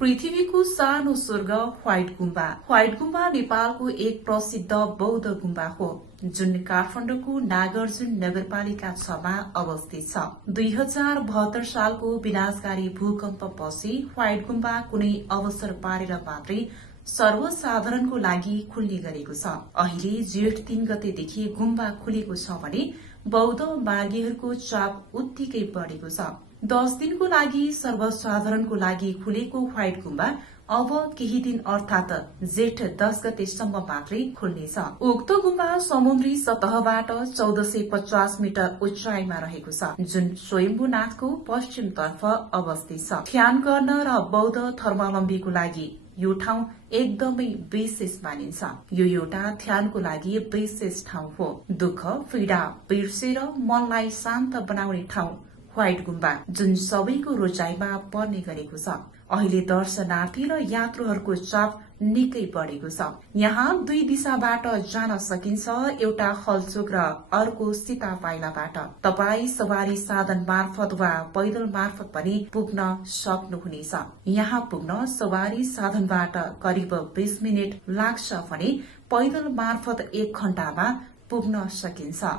पृथ्वीको सानो स्वर्ग व्हाइट गुम्बा। व्हाइट गुम्बा नेपालको एक प्रसिद्ध बौद्ध गुम्बा हो जुन काठमाडौँको नागार्जुन नगरपालिका 6 मा अवस्थित छ। 2072 सालको विनाशकारी भूकम्पपछि व्हाइट गुम्बा कुनै अवसर पारेर मात्रै सर्वसाधारणको लागि खुल्ने गरेको छ। अहिले जेठ 3 गतेदेखि गुम्बा खुलेको छ भने बौद्ध मार्गीहरूको चाप उत्तिकै बढेको छ। 10 दिनको लागि सर्वसाधारणको लागि खुलेको व्हाइट गुम्बा अब केही दिन अर्थात जेठ 10 गतेसम्म मात्रै खुल्नेछ। उक्त गुम्बा समुद्री सतहबाट 1450 मिटर उचाइमा रहेको छ, जुन स्वयम्भूनाथको पश्चिमतर्फ अवस्थित छ। ध्यान गर्न र बौद्ध धर्मावलम्बीको लागि यो ठाउँ एकदमै विशेष मानिन्छ। यो एउटा ध्यानको लागि विशेष ठाउँ हो। दुःख पीडा बिर्सेर मनलाई शान्त बनाउने ठाउँ व्हाइट गुम्बा, जुन सबैको रोजाइमा पर्ने गरेको छ। अहिले दर्शनार्थी र यात्रुहरूको चाप निकै बढेको छ। यहाँ 2 दिशाबाट जान सकिन्छ, एउटा हलचोक र अर्को सीता पाइलाबाट। तपाई सवारी साधन मार्फत वा पैदल मार्फत पनि पुग्न सक्नुहुनेछ। यहाँ पुग्न सवारी साधनबाट करिब 20 मिनट लाग्छ भने पैदल मार्फत 1 घण्टामा पुग्न सकिन्छ।